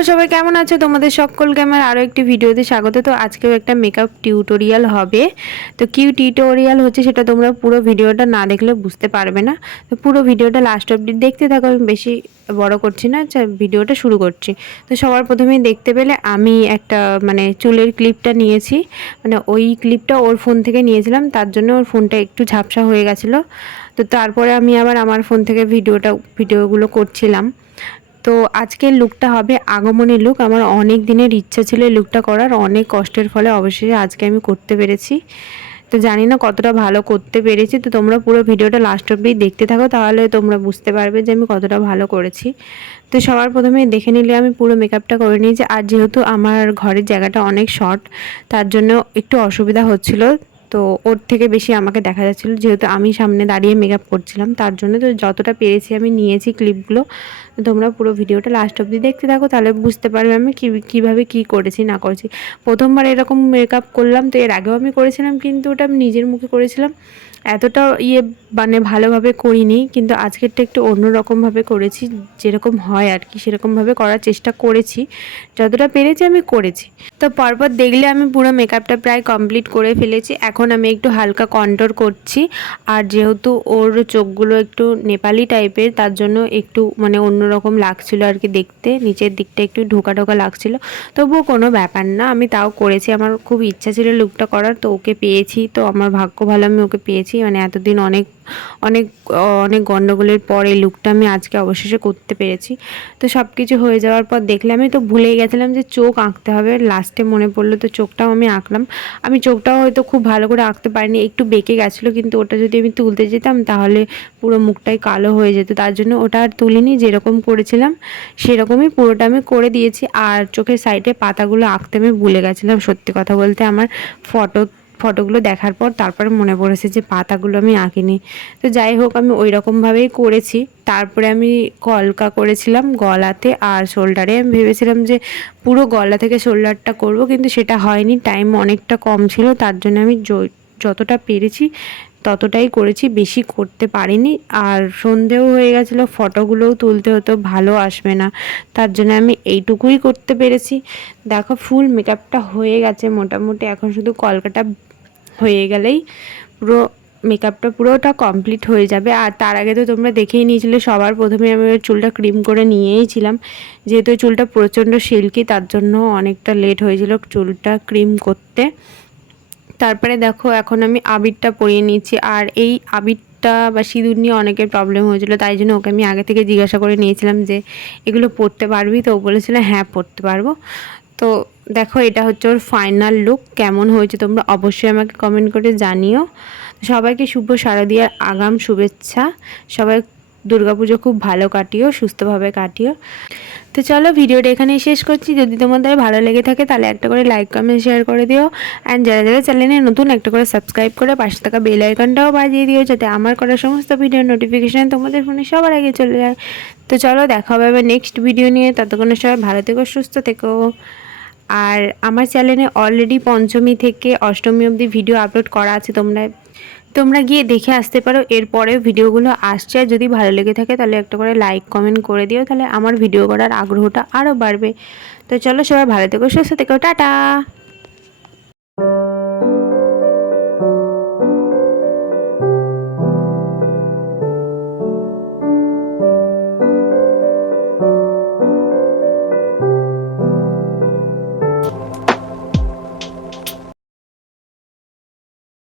Hello সবাই, কেমন আছো? তোমাদের সকলকে আমার আরও একটি ভিডিওতে স্বাগত। তো আজকেও একটা মেকআপ টিউটোরিয়াল হবে। তো কি টিউটোরিয়াল হচ্ছে সেটা তোমরা পুরো ভিডিওটা না দেখলে বুঝতে পারবে না। তো পুরো ভিডিওটা লাস্ট অবধি দেখতে থাকো। আমি বেশি বড় করছি না, ভিডিওটা শুরু করছি। তো সবার প্রথমেই দেখতে পেলে আমি একটা চুলের ক্লিপটা নিয়েছি। ওই ক্লিপটা ওর ফোন থেকে নিয়েছিলাম, তার জন্য ওর ফোনটা একটু ঝাপসা হয়ে গেছিলো। তো তারপরে আমি আবার আমার ফোন থেকে ভিডিওগুলো করছিলাম। তো আজকের লুকটা হবে আগমনী লুক। আমার অনেক দিনের ইচ্ছা ছিল এই লুকটা করার, অনেক কষ্টের ফলে অবশেষে আজকে আমি করতে পেরেছি। তো জানি না কতটা ভালো করতে পেরেছি। তো তোমরা পুরো ভিডিওটা লাস্ট অবধি দেখতে থাকো, তাহলে তোমরা বুঝতে পারবে যে আমি কতটা ভালো করেছি। তো সবার প্রথমে দেখে নিলে আমি পুরো মেকআপটা করে নিয়েছি। আর যেহেতু আমার ঘরের জায়গাটা অনেক শর্ট, তার জন্য একটু অসুবিধা হচ্ছিল। তো ওর থেকে বেশি আমাকে দেখা যাচ্ছিলো, যেহেতু আমি সামনে দাঁড়িয়ে মেকআপ করছিলাম, তার জন্য তো যতটা পেরেছি আমি নিয়েছি ক্লিপগুলো। তোমরা পুরো ভিডিওটা লাস্ট অবধি দেখতে থাকো, তাহলে বুঝতে পারবে আমি কীভাবে কী করেছি না করেছি। প্রথমবার এরকম মেকআপ করলাম, তো এর আগেও আমি করেছিলাম, কিন্তু ওটা আমি নিজের মুখে করেছিলাম। এতটা ভালোভাবে করিনি, কিন্তু আজকেরটা একটু অন্যরকমভাবে করেছি, যেরকম হয় আর কি সেরকমভাবে করার চেষ্টা করেছি, যতটা পেরেছি আমি করেছি। তো পরপর দেখলে আমি পুরো মেকআপটা প্রায় কমপ্লিট করে ফেলেছি। এখন আমি একটু হালকা কন্ট্রোল করছি। আর যেহেতু ওর চোখগুলো একটু নেপালি টাইপের, তার জন্য একটু অন্যরকম লাগছিল আর কি দেখতে, নিচের দিকটা একটু ঢোকা ঢোকা লাগছিল। তবুও কোনো ব্যাপার না, আমি তাও করেছি। আমার খুব ইচ্ছা ছিল লুকটা করার, তো ওকে পেয়েছি। তো আমার ভাগ্য ভালো, আমি ওকে পেয়েছি। এতদিন অনেক অনেক অনেক গণ্ডগোলের পর এই লুকটা আমি আজকে অবশেষে করতে পেরেছি। তো সব কিছু হয়ে যাওয়ার পর দেখলে, আমি তো ভুলেই গেছিলাম যে চোখ আঁকতে হবে। লাস্টে মনে পড়লো, তো চোখটাও আমি আঁকলাম। আমি চোখটাও হয়তো খুব ভালো করে আঁকতে পারিনি, একটু বেঁকে গেছিলো, কিন্তু ওটা যদি আমি তুলতে যেতাম তাহলে পুরো মুখটাই কালো হয়ে যেত। তার জন্য ওটা আর তুলিনি, যেরকম করেছিলাম সেরকমই পুরোটা আমি করে দিয়েছি। আর চোখের সাইডে পাতাগুলো আঁকতে আমি ভুলে গেছিলাম, সত্যি কথা বলতে। আমার ফটোগুলো দেখার পর তারপরে মনে পড়েছে যে পাতাগুলো আমি আঁকিনি। তো যাই হোক, আমি ওই রকমভাবেই করেছি। তারপরে আমি কলকা করেছিলাম গলাতে আর শোল্ডারে। আমি ভেবেছিলাম যে পুরো গলা থেকে শোল্ডারটা করব, কিন্তু সেটা হয়নি, টাইম অনেকটা কম ছিল। তার জন্য আমি যতটা পেরেছি ততটাই করেছি, বেশি করতে পারিনি। আর সন্ধেও হয়ে গেছিলো, ফটোগুলোও তুলতে হতো, ভালো আসবে না, তার জন্য আমি এইটুকুই করতে পেরেছি। দেখো ফুল মেকআপটা হয়ে গেছে মোটামুটি, এখন শুধু কলকাটা হয়ে গেলেই পুরো মেকআপটা পুরোটা কমপ্লিট হয়ে যাবে। আর তার আগে তো তোমরা দেখেই নিয়েছিলে, সবার প্রথমে আমি ওই চুলটা ক্রিম করে নিয়েইছিলাম। যেহেতু চুলটা প্রচণ্ড সিল্কি, তার জন্য অনেকটা লেট হয়েছিল চুলটা ক্রিম করতে। তারপরে দেখো এখন আমি আবিরটা পরিয়ে নিয়েছি। আর এই আবিরটা বা সিঁদুর নিয়ে অনেকের প্রবলেম হয়েছিল, তাই জন্য ওকে আমি আগে থেকে জিজ্ঞাসা করে নিয়েছিলাম যে এগুলো পরতে পারবি? তো ও বলেছিল হ্যাঁ পরতে পারবো। তো দেখো এটা হচ্ছে ওর ফাইনাল লুক। কেমন হয়েছে তোমরা অবশ্যই আমাকে কমেন্ট করে জানিও। সবাইকে শুভ শারদীয়ার আগাম শুভেচ্ছা। সবাই দুর্গাপুজো খুব ভালো কাটিও, সুস্থভাবে কাটিও। তো চলো ভিডিওটা এখানেই শেষ করছি। যদি তোমাদের ভালো লেগে থাকে তাহলে একটা করে লাইক কমেন্ট শেয়ার করে দিও। অ্যান্ড যারা যারা চ্যানেলে নতুন, একটা করে সাবস্ক্রাইব করে পাশে থাকা বেল আইকনটাও বাজিয়ে দিও, যাতে আমার করা সমস্ত ভিডিওর নোটিফিকেশান তোমাদের ফোনে সবার আগে চলে যায়। তো চলো দেখা হবে আবার নেক্সট ভিডিও নিয়ে। ততক্ষণে সবাই ভালো থেকো, সুস্থ থেকো। আর আমার চ্যানেলে অলরেডি পঞ্চমী থেকে অষ্টমী অবধি ভিডিও আপলোড করা আছে, তোমরা গিয়ে দেখে আসতে পারো। এরপরেও ভিডিওগুলো আসছে, আর যদি ভালো লেগে থাকে তাহলে একটা করে লাইক কমেন্ট করে দিও, তাহলে আমার ভিডিও করার আগ্রহটা আরও বাড়বে। তো চলো সবাই ভালো থেকো, সুস্থ থেকো, টাটা।